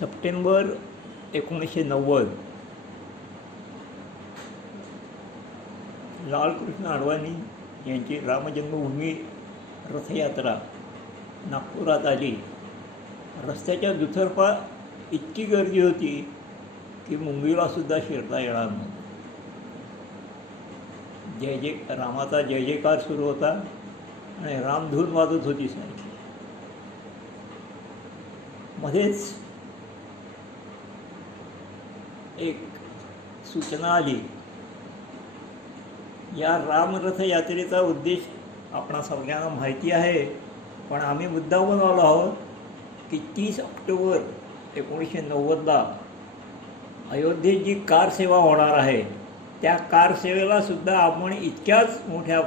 September 1990 Lalkrishna Advani यांची रामजन्मभूमी रथयात्रा नागपुरात आली. रस्त्याच्या दुतर्फा इतकी गर्दी होती की मुंबईलासुद्धा शिरता येणार नव्हतं. जय जय रामाचा जय जयकार सुरू होता आणि रामधून वाजत होती सारखी. मध्येच एक सूचना आली. या रामरथ यात्रेचा उद्देश आपणा सगळ्यांना माहिती आहे, पण आम्ही मुद्दामून आलो आहोत की 30 ऑक्टोबर 1990ला अयोध्येत जी कार सेवा होणार आहे त्या कार सेवेला सुद्धा आपण इतक्याच मोठ्या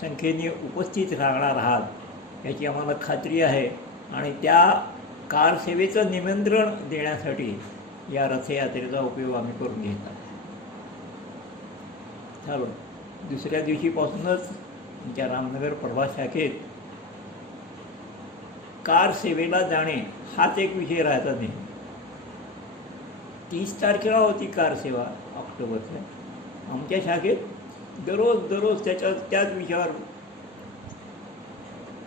संख्येने उपस्थित राहणार आहात याची आम्हाला खात्री आहे. आणि त्या कार सेवेचं निमंत्रण देण्यासाठी या रथयात्रेचा उपयोग आम्ही करून घेतला. चालू दुसऱ्या दिवशीपासूनच आमच्या रामनगर प्रभास शाखेत कार सेवेला जाणे हाच एक विषय राहायचा नाही. 30 तारखेला होती कार सेवा ऑक्टोबरच्या. आमच्या शाखेत दररोज त्याच विषयावर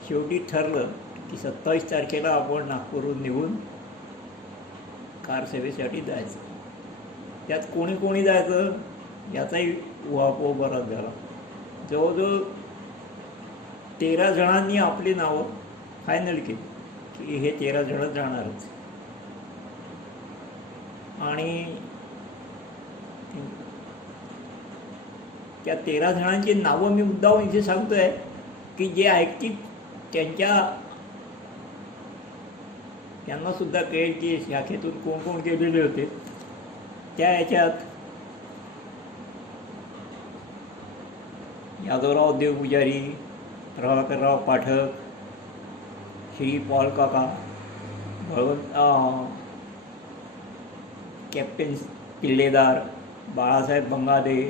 शेवटी ठरलं की 27 तारखेला आपण नागपूरहून निघून कार सेवेसाठी जायचं. त्यात कोणी जायचं याचाही उहापोह बराच झाला. जवळजवळ 13 जणांनी आपली नावं फायनल केली की हे 13 जणच जाणारच. आणि त्या 13 जणांची नावं मी मुद्दाम इथे सांगतो आहे की जे ऐकतील त्यांनासुद्धा कळेल की शाखेतून कोण गेलेले होते. त्या याच्यात यादवराव देवपुजारी, प्रभाकरराव पाठक, श्री पॉल काका, कॅप्टन किल्लेदार, बाळासाहेब बंगाले,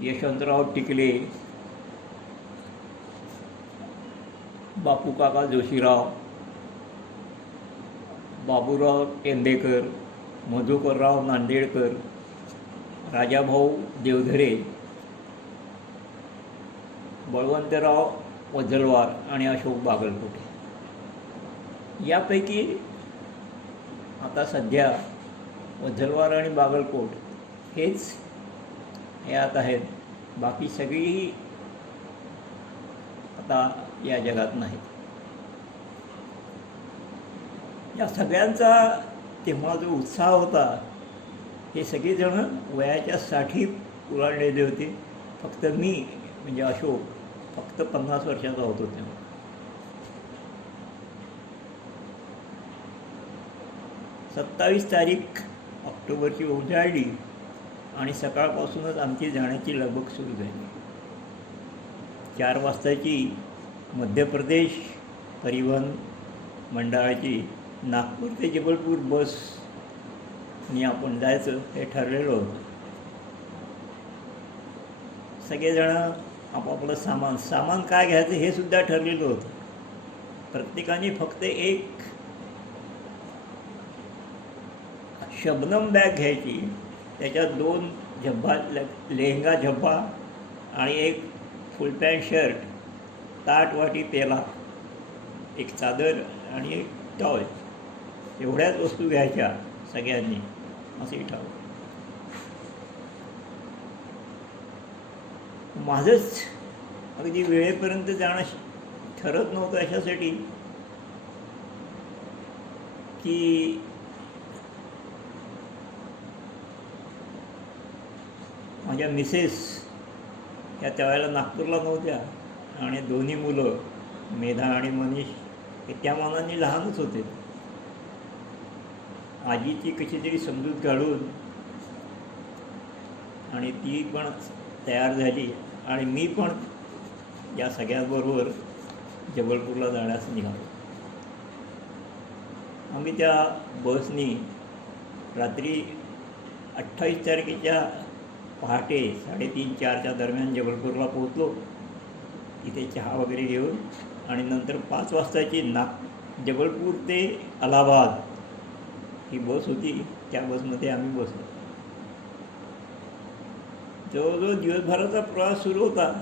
यशवंतराव टिकले, बापू काका जोशीराव, बाबूराव टेंबेकर, मधुकरराव नांदेडकर, राजाभाऊ देवधरे, बळवंतराव वझलवार आणि अशोक बागलकोटे. यापैकी आता सध्या वझलवार आणि बागलकोट हेच यात आहेत. बाकी सगळी आता या जगात नाहीत. या सगळ्यांचा तेव्हा जो उत्साह होता हे सगळेजण वयाच्या 60 ओलांडलेले होते. फक्त मी म्हणजे अशोक फक्त 50 वर्षाचा होतो तेव्हा. सत्तावीस तारीख ऑक्टोबरची उजाडली आणि सकाळपासूनच आमची जाण्याची लगबग सुरू झाली. 4 वाजताची मध्य प्रदेश परिवहन मंडळाची नागपूर ते जबलपूर बसनी आपण जायचं हे ठरलेलं होतं. सगळेजण आपापलं सामान काय घ्यायचं हे सुद्धा ठरलेलं होतं. प्रत्येकाने फक्त एक शबनम बॅग घ्यायची, त्याच्यात 2 झब्बा, लेहंगा झब्बा आणि एक फुल पॅन्ट शर्ट, ताट वाटी पेला, एक चादर आणि एक टॉय, एवढ्याच वस्तू घ्यायच्या सगळ्यांनी असंही ठरवलं. माझंच अगदी वेळेपर्यंत जाणं ठरत नव्हतं अशासाठी की माझ्या मिसेस या त्यावेळेला नागपूरला नव्हत्या आणि दोन्ही मुलं मेधा आणि मनीष हे त्या मानाने लहानच होते. आजीची कशी तरी समजूत काढून आणि ती पण तयार झाली आणि मी पण या सगळ्यांबरोबर जबलपूरला जाण्यास निघालो. आम्ही त्या बसनी रात्री 28 तारखेच्या पहाटे 3:30-4च्या दरम्यान जबलपूरला पोहोचलो. इथे चहा वगैरे घेऊन आणि नंतर 5 वाजताची जबलपूर ते अलाहाबाद ही बस होती, त्या बसमध्ये आम्ही बसलो. जवळजवळ दिवसभराचा प्रवास सुरू होता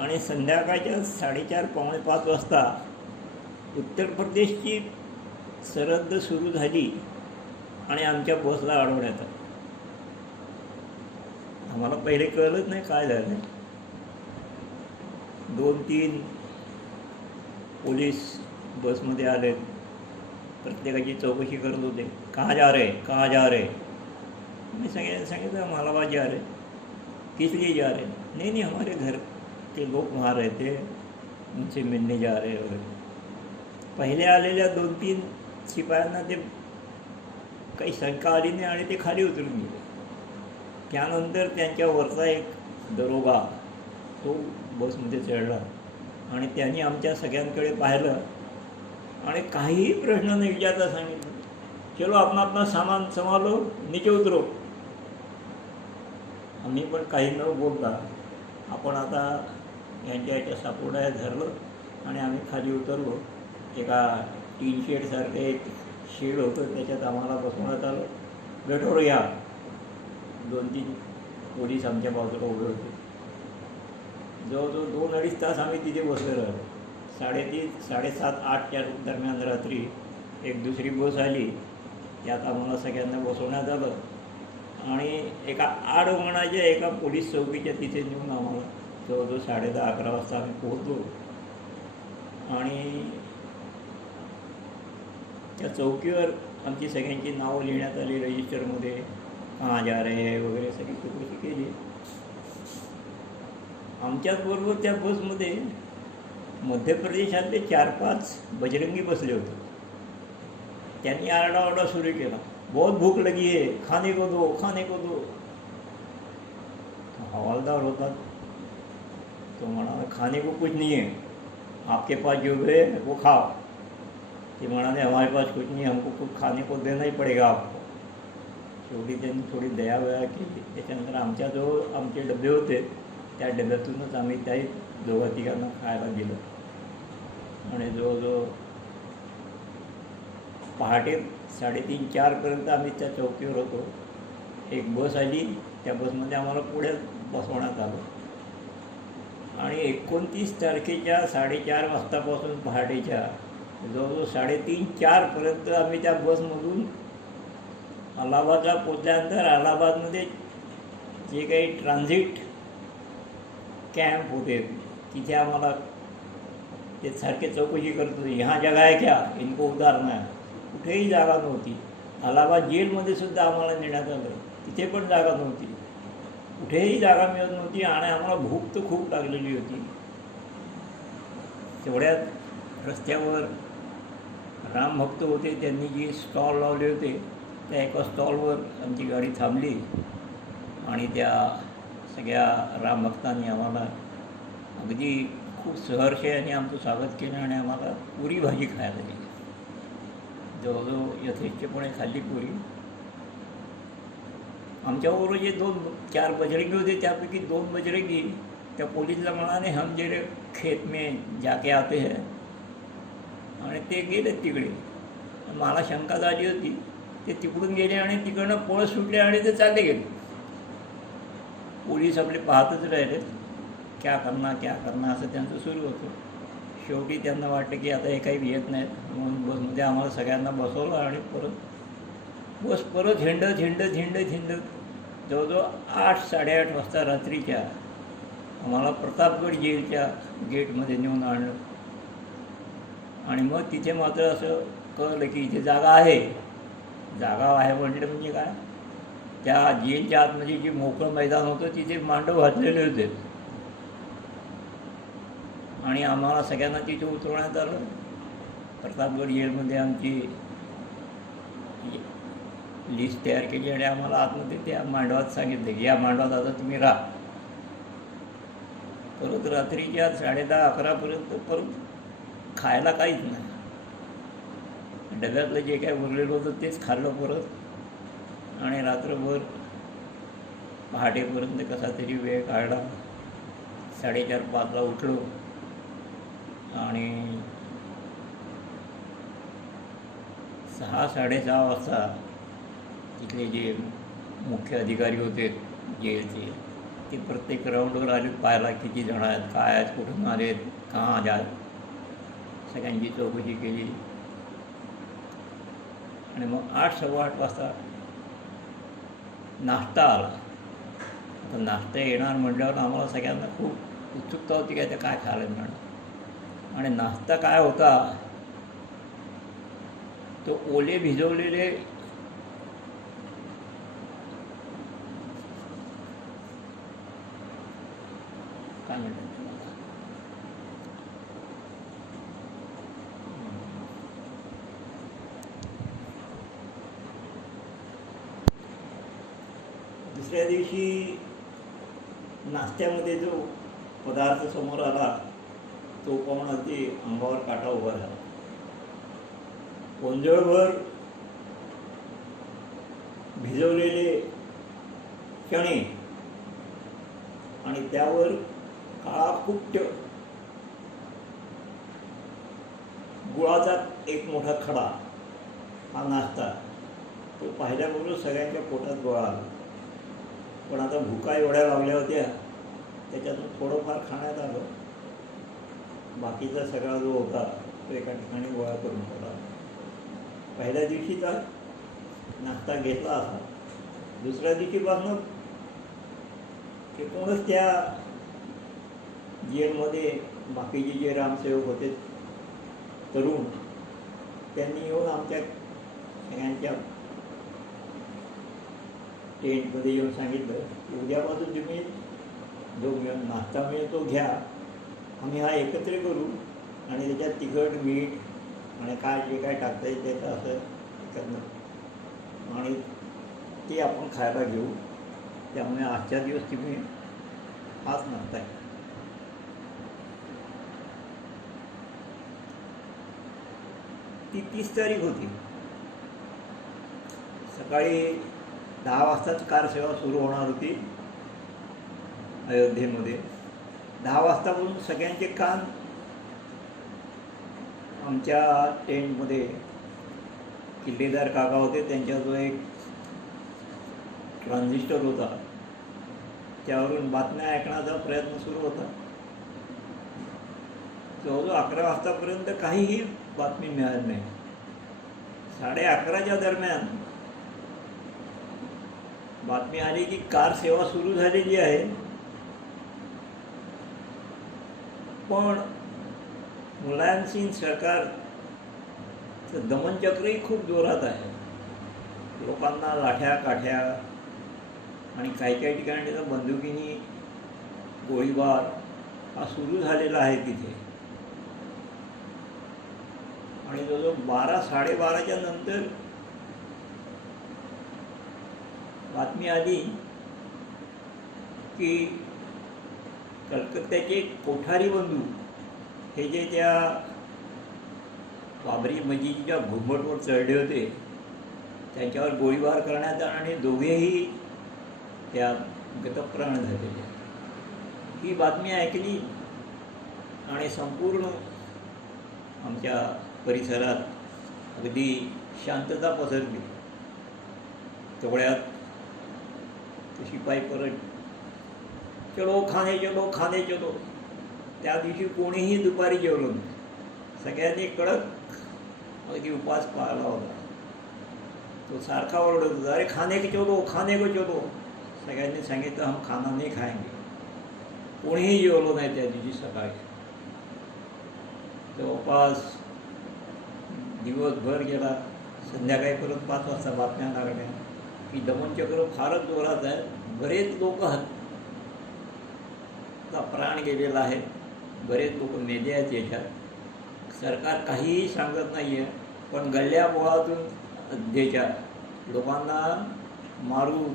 आणि संध्याकाळच्या 4:30 पावणे 5 वाजता उत्तर प्रदेशची सरहद्द सुरू झाली आणि आमच्या बसला अडवण्यात आलं. आम्हाला पहिले कळलंच नाही काय झालं. 2-3 पोलीस बसमध्ये आले, प्रत्येकाची चौकशी करत होते. कहाँ जा रहे, कहाँ जा रहे. मैं सांगितलं अहमदाबाद जा रहे. किस लिए जा रहे. नहीं नहीं, हमारे घर के लोग वहाँ रहते, उनसे मिलने जा रहे वगैरे. पहिले आलेल्या 2-3 शिपायांना ते काही शंका आली नाही आणि ते खाली उतरून गेले. त्यानंतर त्यांच्यावरचा एक दरोगा तो बसमध्ये चढला आणि त्यांनी आमच्या सगळ्यांकडे पाहिलं आणि काहीही प्रश्न न विचारता सांगितलं, चलो अपना अपना सामान संभालो, नीचे उतरो. आम्ही पण काही न बोलता आपण आता यांच्या सापोड्या धरलं आणि आम्ही खाली उतरलो. एका टीन शेडसारखं एक शेड होतं, त्याच्यात आम्हाला बसवण्यात आलं. गटोर या. 2-3 पोलीस आमच्या बाजूला उभे होते. जवळजवळ 2-2.5 तास आम्ही तिथे बसले राहिलो. 3:30, 7:30, 8च्या दरम्यान रात्री एक दुसरी बस आली. त्यात आम्हाला सगळ्यांना बसवण्यात आलं आणि एका आडवणाच्या एका पोलीस चौकीच्या तिथे नेऊन आम्हाला जवळजवळ 10:30-11 वाजता आम्ही पोहोचलो. आणि त्या चौकीवर आमची सगळ्यांची नावं लिहिण्यात आली रजिस्टरमध्ये, कहाँ जा रहे है वगैरे सगळी चौकशी केली. आमच्याचबरोबर त्या बसमध्ये मध्य प्रदेशातले 4-5 बजरंगी बसले होते. त्यांनी आरडाओरडा सुरू केला, बहुत भूक लगी है, खाने को दो, खाने को दो. तो हवालदार होता, तो म्हणाला खाने को कुछ नहीं है, आपके पास जो है वो खाओ. ते म्हणाले हमारे पास कुछ नहीं, हमको कुछ खाने को देना ही पडेगा आपको. शेवटी त्यांनी थोडी दयावया केली. त्याच्यानंतर आमच्याजवळ आमचे डबे होते, त्या डब्यातूनच आम्ही त्या 2-3 खायला दिलं. आणि जवळजवळ पहाटे 3:30-4पर्यंत आम्ही त्या चौकीवर होतो. एक बस आली, त्या बसमध्ये आम्हाला पुढे बसवण्यात आलं आणि 29 तारखेच्या 4:30 वाजतापासून पहाटेच्या जवळजवळ 3:30-4पर्यंत आम्ही त्या बसमधून अलाहाबादला पोचल्यानंतर अलाहाबादमध्ये जे काही ट्रान्झिट कॅम्प होते तिथे आम्हाला ते सारखे चौकशी करत होते, ह्या जगा आहे क्या, इनको उतारना है. कुठेही जागा नव्हती. अलाहाबाद जेलमध्ये सुद्धा आम्हाला नेण्यात आलं, तिथे पण जागा नव्हती. कुठेही जागा मिळत नव्हती आणि आम्हाला भूक तर खूप लागलेली होती. तेवढ्यात रस्त्यावर रामभक्त होते, त्यांनी जे स्टॉल लावले होते त्या एका स्टॉलवर आमची गाडी थांबली आणि त्या सगळ्या रामभक्तांनी आम्हाला अगदी खूप सहर्षाने आमचं स्वागत केलं आणि आम्हाला पुरी भाजी खायला दिली. जवळजवळ यथेच्छपणे खाल्ली पुरी. आमच्याबरोबर जे 2-4 बजरंगी होते त्यापैकी 2 बजरंगी त्या पोलीसला म्हणाले हम जे खेत में जाके आते हैं, आणि ते गेले तिकडे. मला शंका झाली होती, ते तिकडून गेले आणि तिकडनं पळ सुटले आणि ते चालले गेले. पोलीस आपले पाहतच राहिले, क्या करना असं त्यांचं सुरू होतं. शेवटी त्यांना वाटलं की आता हे काही येत नाहीत म्हणून बसमध्ये आम्हाला सगळ्यांना बसवलं आणि परत हिंडत जवळजवळ 8-8:30 वाजता रात्रीच्या आम्हाला प्रतापगड जेलच्या गेटमध्ये नेऊन आणलं. आणि मग तिथे मात्र असं कळलं की इथे जागा आहे म्हटलं म्हणजे काय, त्या जेलच्या आतमध्ये जे मोकळं मैदान होतं तिथे मांडव घातलेले होते आणि आम्हाला सगळ्यांना तिथे उतरवण्यात आलं. प्रतापगड जेलमध्ये आमची लिस्ट तयार केली आणि आम्हाला आतमध्ये त्या मांडवात सांगितलं की या मांडवात आता तुम्ही राहा. परत रात्रीच्या 10:30-11पर्यंत परत खायला काहीच नाही. डब्यातलं जे काय उरलेलं होतं तेच खाल्लं परत आणि रात्रभर पहाटेपर्यंत कसा तरी वेळ काढला. 4:30-5ला उठलो आणि 6-6:30 वाजता तिथले जे मुख्य अधिकारी होते जेलचे, ते प्रत्येक राऊंडवर आले पाहायला किती जण आहेत, काय आहेत, कुठून आलेत, का आल्यात, सगळ्यांची चौकशी केली. आणि मग 8-8:15 वाजता नाश्ता आला. आता नाश्ता येणार म्हटल्यावर आम्हाला सगळ्यांना खूप उत्सुकता होती काय ते काय खायला मिळणार. आणि नाश्ता काय होता, तो ओले भिजवलेले काय म्हणतात दुसऱ्या दिवशी नाश्त्यामध्ये जो पदार्थ समोर आला तो पाहून अगदी अंगावर काटा उभा झाला. ओंजळभर भिजवलेले चणे आणि त्यावर काळा कुट्ट गुळाचा एक मोठा खडा, हा नाश्ता तो पाहिल्याबरोबर सगळ्यांच्या पोटात गोळा आला. पण आता भुका एवढ्या लागल्या होत्या, त्याच्यातून थोडंफार खाण्यात आलं. बाकीचा सगळा जो होता तो एका ठिकाणी गोळा करून ठेवला. पहिल्या दिवशीचा नाश्ता घेतला असा. दुसऱ्या दिवशीपासून एकूणच त्या जेलमध्ये बाकीचे जे रामसेवक होते तरुण, त्यांनी येऊन आमच्या सगळ्यांच्या टेंटमध्ये येऊन सांगितलं की उद्यापासून तुम्ही जो नाश्ता मिळेल तो घ्या, आम्ही हा एकत्र करू आणि त्याच्यात तिखट मीठ आणि काय जे काय टाकता येईल त्याचं असं करणं आणि ते आपण खायला घेऊ. त्यामुळे आजच्या दिवस तुम्ही हाच नाश्ता आहे. ती 30 तारीख होती. सकाळी 10 वाजताच कार सेवा सुरू होणार होती अयोध्येमध्ये. 10 वाजतापासून सगळ्यांचे कान आमच्या टेंटमध्ये किल्लेदार काका होते, त्यांचा जो एक ट्रान्झिस्टर होता त्यावरून बातम्या ऐकण्याचा प्रयत्न सुरू होता. जवळजवळ 11 वाजतापर्यंत काहीही बातमी मिळाली नाही. 11:30च्या दरम्यान बातमी आली की कार सेवा सुरू झालेली आहे, पण मुलायमसिंग सरकारचं दमनचक्रही खूप जोरात आहे. लोकांना लाठ्या काठ्या आणि काही काही ठिकाणी तर बंदुकीने गोळीबार हा सुरू झालेला आहे तिथे. आणि जवळजवळ 12-12:30च्या नंतर बातमी आली की कलकत्त्याचे कोठारी बंधू हे जे त्या बाबरी मस्जिदीच्या घुमटवर चढले होते त्यांच्यावर गोळीबार करण्यात आला आणि दोघेही त्या गतप्राण झालेले. ही बातमी ऐकली आणि संपूर्ण आमच्या परिसरात अगदी शांतता पसरली. तेवढ्यात शिपाई परत चलो खाणे चलो खाणे चलो. त्या दिवशी कोणीही दुपारी जेवलो नाही. सगळ्यांनी कडक अगदी उपवास पाळला होता. तो सारखा ओरडत होता, अरे खाने को चलो खाने को चलो. सगळ्यांनी सांगितलं हम खाना नाही खाएंगे. कोणीही जेवलो नाही त्या दिवशी सकाळी. जवळपास दिवसभर गेला. संध्याकाळी परत 5 वाजता बातम्या लागल्या की दमनचक्र फारच जोरात आहे, बरेच लोक प्राण गेलेला आहे, बरेच लोक मेले आहेत याच्यात. सरकार काहीही सांगत नाही आहे, पण गल्ल्याबोळातून देशात लोकांना मारून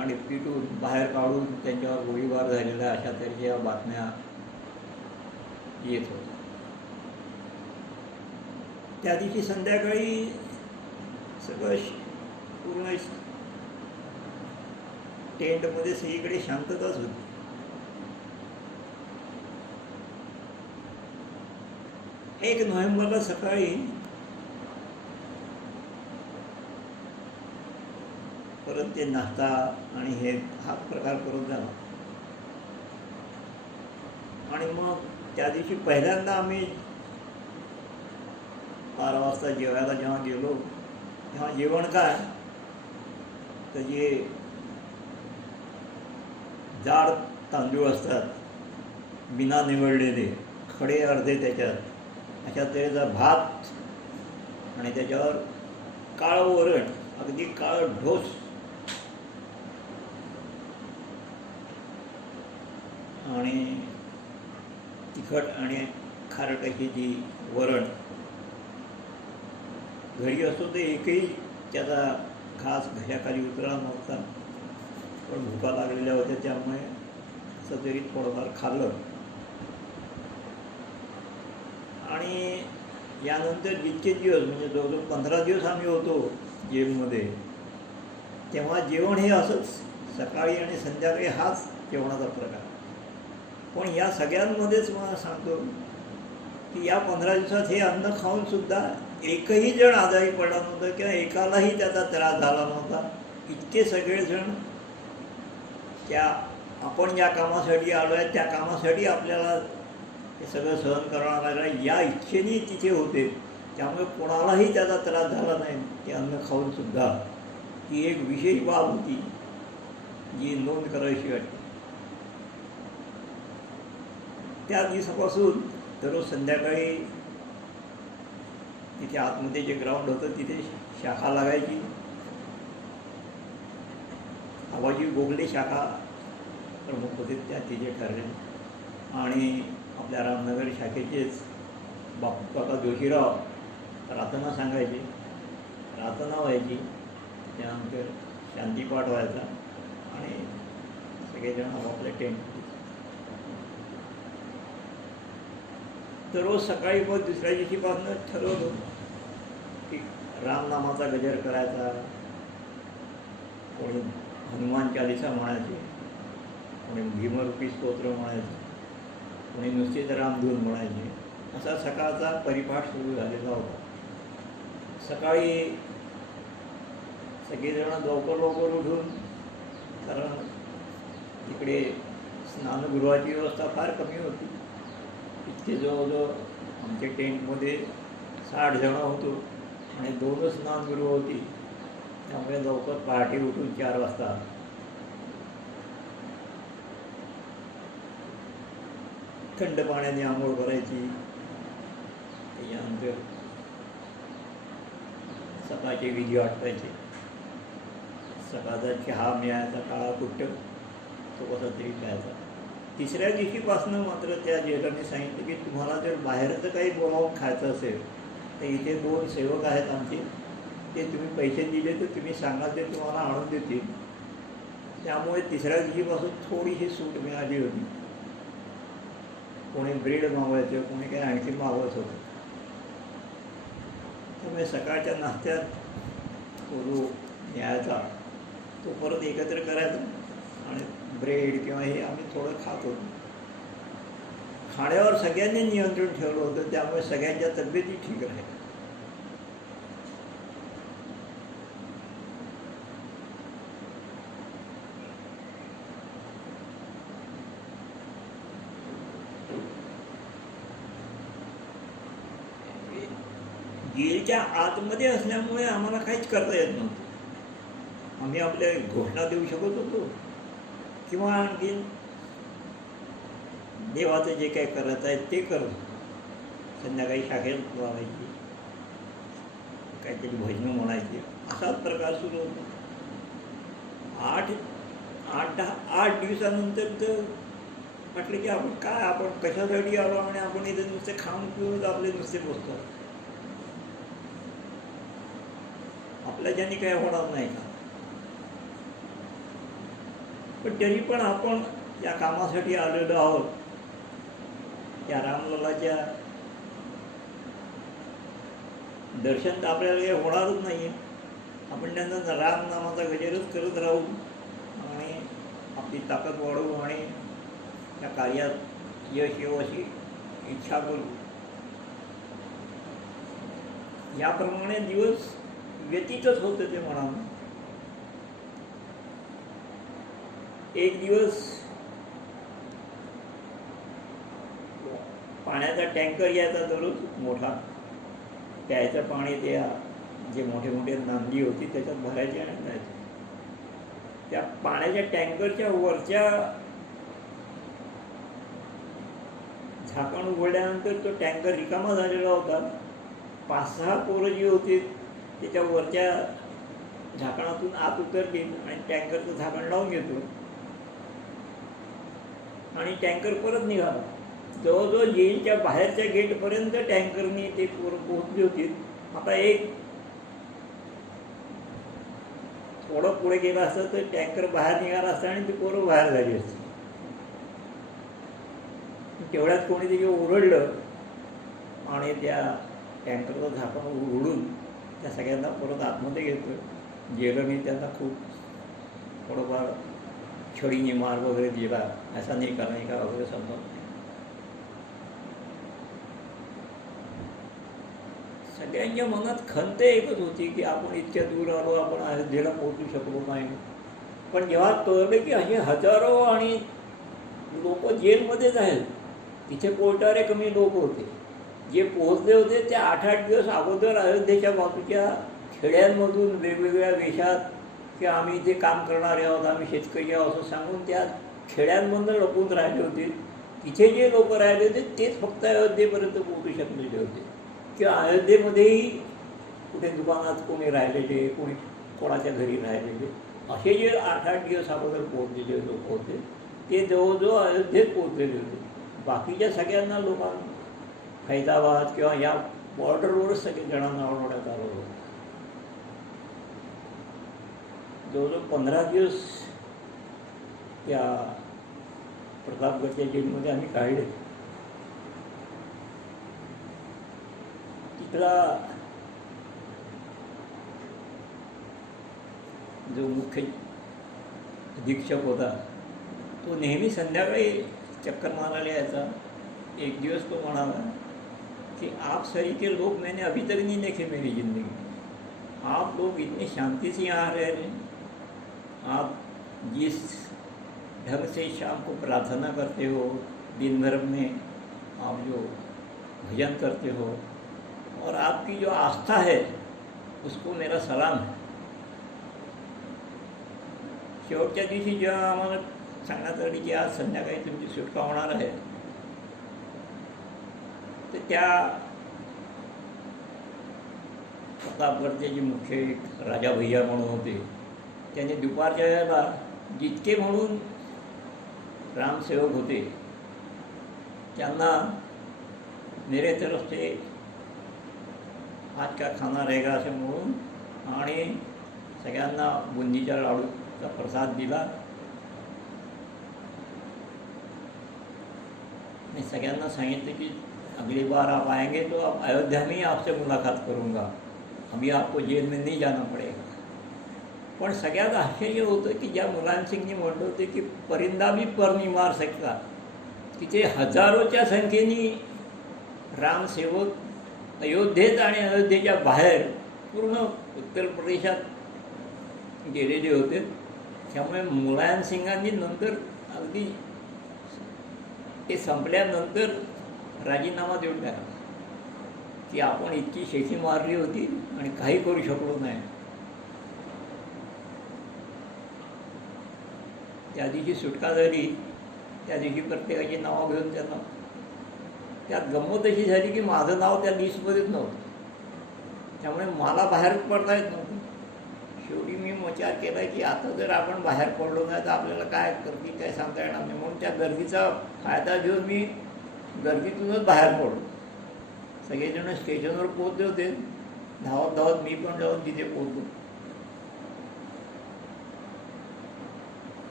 आणि पिटून बाहेर काढून त्यांच्यावर गोळीबार झालेला अशा तऱ्हेच्या बातम्या येत होत्या. त्या दिवशी संध्याकाळी सगळं पूर्ण टेंटमध्ये सगळीकडे शांतताच होती. एक नोव्हेंबरला सकाळी परत ते नाश्ता आणि हे हा प्रकार परत झाला. आणि मग त्या दिवशी पहिल्यांदा आम्ही 12 वाजता जेवायला जेव्हा गेलो तेव्हा जेवण काय तर जे जाड तांदूळ असतात बिना निवडलेले खडे अर्धे त्याच्यात अशा तऱ्हेचा भात आणि त्याच्यावर काळं वरण अगदी काळं ढोस आणि तिखट आणि खारट अशी जी वरण. घरी असतो ते एकही त्याचा खास घशाखाली उतरला नव्हता, पण भुका लागलेल्या होत्या त्यामुळे असं तरी थोडंफार खाल्लं. आणि यानंतर जितके दिवस म्हणजे जवळजवळ 15 दिवस आम्ही होतो जेलमध्ये, तेव्हा जेवण हे असंच सकाळी आणि संध्याकाळी हाच जेवणाचा प्रकार. पण या सगळ्यांमध्येच मला सांगतो की या 15 दिवसात हे अन्न खाऊनसुद्धा एकही जण आजारी पडला नव्हता किंवा एकालाही त्याचा त्रास झाला नव्हता. इतके सगळेजण त्या आपण ज्या कामासाठी आलो आहे त्या कामासाठी आपल्याला हे सगळं सहन करावं लागलं या इच्छेने तिथे होते. त्यामुळे कोणालाही त्याचा त्रास झाला नाही ते अन्न खाऊनसुद्धा. ही एक विशेष बाब होती जी नोंद करायची वाटते. त्या दिवसापासून दररोज संध्याकाळी तिथे आतमध्ये जे ग्राउंड होतं तिथे शाखा लागायची. आबाजी गोगले शाखा प्रमुख होते त्या तिथे ठरले. आणि आपल्या रामनगर शाखेचेच बापूकाका जोशीराव प्रार्थना सांगायचे, प्रार्थना व्हायची, त्यानंतर शांतीपाठ व्हायचा आणि सगळेजण आपापले टेंट. तर रोज सकाळी मग दुसऱ्या दिवशीपासून ठरवलं की रामनामाचा गजर करायचा, कोणी हनुमान चालिसा म्हणायचे, कोणी भीमरूपी स्तोत्र म्हणायचे, कोणी नुसतेच रामधून म्हणायचे. असा सकाळचा परिपाठ सुरू झालेला होता. सकाळी सगळेजण लवकर उठून, कारण इकडे स्नानगृहाची व्यवस्था फार कमी होती. इतके जवळजवळ आमच्या टेंटमध्ये 60 जण होतो आणि 2च स्नानगृह होती. त्यामुळे लवकर पहाटे उठून 4 वाजता थंड पाण्याने आंघोळ करायची. त्याच्यानंतर सकाळचे विधी आटवायचे. सकाळचा चहा मिळायचा, काळा कुट्ट तो कसा तरी प्यायचा. तिसऱ्या दिवशीपासून मात्र त्या जेलाने सांगितलं की तुम्हाला जर बाहेरचं काही बोलावून खायचं असेल तर इथे 2 सेवक आहेत आमचे, ते तुम्ही पैसे दिले तर तुम्ही सांगा ते तुम्हाला आणून देतील. त्यामुळे तिसऱ्या दिवशीपासून थोडीशी सूट मिळाली होती. कोणी ब्रेड मागवायचं, कोणी काही आणखी मागवत होतं. त्यामुळे सकाळच्या नाश्त्यात जो यायचा तो परत एकत्र करायचा आणि ब्रेड किंवा हे आम्ही थोडं खात होतो. खाण्यावर सगळ्यांनी नियंत्रण ठेवलं होतं, त्यामुळे सगळ्यांच्या तब्येती ठीक राहिल्या. जेलच्या आतमध्ये असल्यामुळे आम्हाला काहीच करता येत नव्हतं. आम्ही आपल्या घोषणा देऊ शकत होतो किंवा आणखी देवाचं जे काही करत आहे ते करत. संध्याकाळी शाखेत लावायची, काहीतरी भजनं म्हणायची, असाच प्रकार सुरू होतो. 8 दिवसानंतर तर म्हटलं की आपण कशासाठी आलो आणि आपण इथे नुसते खाऊन पिऊन आपले नुसते बसतो, आपल्या ज्याने काय होणार नाही का. पण तरी पण आपण या कामासाठी आलेलो आहोत. त्या रामललाच्या दर्शन तर आपल्याला काही होणारच नाही आहे. आपण त्यांना रामनामाचा गजरच करत राहू आणि आपली ताकद वाढवू आणि त्या कार्यात यश येऊ अशी इच्छा करू. याप्रमाणे दिवस व्यतीतच होतं ते म्हणा. एक दिवस पाण्याचा टँकर यायचा दररोज मोठा, प्यायचं पाणी त्या जे मोठे मोठे नांदी होती त्याच्यात भरायचे आणि जायचे. त्या पाण्याच्या टँकरच्या वरच्या झाकण उघडल्यानंतर तो टँकर रिकामा झालेला होता. 5-6 पोरं जी होती त्याच्या वरच्या झाकणातून आत उतरली आणि टँकरचं झाकण लावून घेतो आणि टँकर परत निघाला. जवळजवळ जेलच्या बाहेरच्या गेटपर्यंत टँकरनी ते पोरं पोहोचली होती. आता एक थोडं पुढे गेलं असतं तर टँकर बाहेर निघाला असता आणि ती पोरं बाहेर झाली असती. तेवढ्यात कोणीतरी ओरडलं आणि त्या टँकरचं झाकण उघडून त्या सगळ्यांना परत आतमध्ये घेतो. जेलरने त्यांना खूप थोडंफार छडीने मार वगैरे दिला, असा नाही का नाही का वगैरे समजा. सगळ्यांच्या मनात खंत एकच होती की आपण इतक्या दूर आलो, आपण अयोध्येला पोहोचू शकलो नाही. पण जेव्हा कळलं की असे हजारो आणि लोक जेलमध्येच आहेत, तिथे पोहोचणारे कमी लोक होते. जे पोहोचले होते ते 8-8 दिवस अगोदर अयोध्येच्या बाजूच्या खेड्यांमधून वेगवेगळ्या वेशात की आम्ही इथे काम करणारे आहोत, आम्ही शेतकरी आहोत असं सांगून त्या खेड्यांमधून लपून राहिले होते. तिथे जे लोक राहिले होते तेच फक्त अयोध्येपर्यंत पोहोचू शकलेले होते. किंवा अयोध्येमध्येही कुठे दुकानात कोणी राहिलेले, कोणी कोणाच्या घरी राहिलेले, असे जे 8-8 दिवस अगोदर पोहोचलेले लोक होते ते जवळजवळ अयोध्येत पोहोचलेले होते. बाकीच्या सगळ्यांना लोकांना फैजाबाद किंवा या बॉर्डरवरच सगळे जणांना अडवण्यात आलं होतं. जवळजवळ 15 दिवस त्या प्रतापगडच्या जेलमध्ये आम्ही काढले. तिथला जो मुख्य अधीक्षक होता तो नेहमी संध्याकाळी चक्कर मारायला यायचा. एक दिवस तो म्हणाला कि आप सही के लोग मैंने अभी तक नहीं देखे मेरी ज़िंदगी में. आप लोग इतनी शांति से यहाँ रह रहे हैं, आप जिस ढंग से शाम को प्रार्थना करते हो, दिन भर में आप जो भजन करते हो और आपकी जो आस्था है उसको मेरा सलाम है. शेवटच्या दिवशी जेव्हा आम्हाला सांगण्यात आली की आज संध्याकाळी तुमची सुटका होणार आहे, तर त्या प्रतापगडचे जे मुख्य एक राजा भैया म्हणून होते त्यांनी दुपारच्या वेळेला जितके म्हणून ग्रामसेवक होते त्यांना मेरे तरफ से आज का खाना रहेगा असं म्हणून आणि सगळ्यांना बुंदीच्या लाडूचा प्रसाद दिला आणि सगळ्यांना सांगितलं की अगली बार आप आएंगे तो आप अयोध्या में ही आपसे मुलाकात करूँगा, अभी आपको जेल में नहीं जाना पड़ेगा. पण सगळ्यात आश्चर्य होतं की ज्या मुलायम सिंगनी म्हटलं होते की परिंदा भी पर नहीं मार सकता, तिथे हजारोच्या संख्येने रामसेवक अयोध्येत आणि अयोध्येच्या बाहेर पूर्ण उत्तर प्रदेशात गेलेले होते. त्यामुळे मुलायम सिंगांनी नंतर अगदी ते संपल्यानंतर राजीनामा देऊन टाकला की आपण इतकी शेती मारली होती आणि काही करू शकलो नाही. त्या दिवशी सुटका झाली, त्या दिवशी प्रत्येकाची नावं घेऊन त्यांना त्यात गंमत अशी झाली की माझं नाव त्या लिस्टमध्येच नव्हतं. त्यामुळे मला बाहेर पडता येत नव्हतं. शेवटी मी विचार केला की आता जर आपण बाहेर पडलो नाही तर आपल्याला काय गर्दी काय सांगता येणार नाही. म्हणून त्या गर्दीचा फायदा घेऊन मी गर्दीतूनच बाहेर पडलो. सगळेजण स्टेशनवर पोहोचले होते, धावत धावत मी पण जाऊन तिथे पोहोचलो.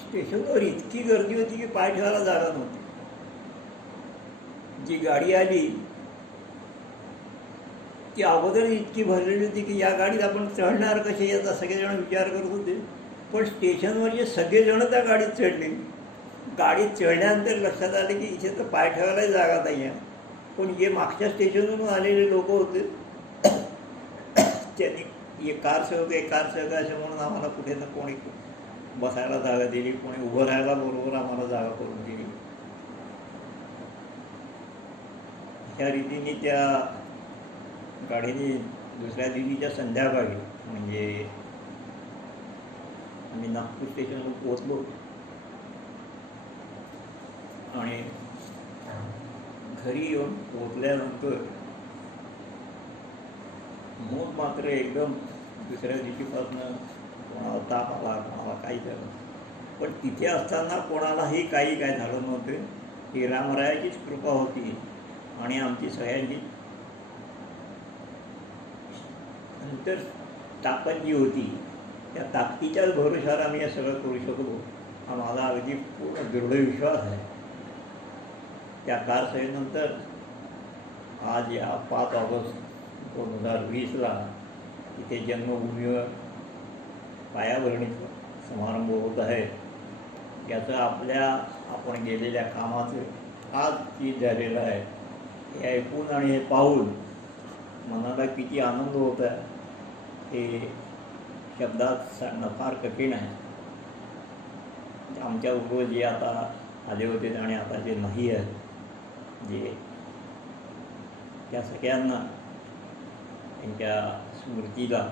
स्टेशनवर इतकी गर्दी होती की पाय ठेवायला जागा नव्हती. जी गाडी आली ती अगोदर इतकी भरलेली होती की या गाडीत आपण चढणार कसे याचा सगळेजण विचार करत होते. पण स्टेशनवरचे सगळेजण त्या गाडीत चढले. गाडीत चढल्यानंतर लक्षात आले की इथे तर पाय ठेवायलाही जागा नाही आहे. पण जे मागच्या स्टेशनवरून आलेले लोक होते त्यांनी एक कार सेवक असं म्हणून आम्हाला कुठे ना कोणी बसायला जागा दिली, कोणी उभं राहायला बरोबर आम्हाला जागा करून दिली. ह्या रीतीने त्या गाडीने दुसऱ्या दिवशीच्या संध्याकाळी म्हणजे आम्ही नागपूर स्टेशनवर पोचलो आणि घरी येऊन पोचल्यानंतर मूग मात्र एकदम दुसऱ्या दिवशीपासून कोणाला ताप आला, कोणाला काही झालं. पण तिथे असताना कोणालाही काही काय झालं नव्हतं. ही रामरायाचीच कृपा होती आणि आमची सगळ्यांची नंतर ताकद जी होती त्या ताकदीच्याच भरोशावर आम्ही हे सगळं करू शकलो हा माझा अगदी पूर्ण दृढ विश्वास आहे. त्या कारसेवेनंतर आज या 5 ऑगस्ट 2020ला तिथे जन्मभूमीवर पायाभरणीचा समारंभ होत आहे. याचं आपण गेलेल्या कामाचं आज चीज झालेलं आहे. हे ऐकून आणि हे पाहून मनाला किती आनंद होत आहे हे शब्दात सांगणं फार कठीण आहे. आमच्याबरोबर जे आता आले होते आणि आता जे नाही आहेत जे त्या सगळ्यांना त्यांच्या स्मृतीला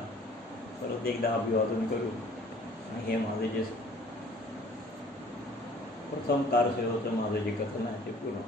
परत एकदा अभिवादन करू आणि हे माझे जे प्रथम कारसेवेचं माझं जे कथन आहे ते पूर्ण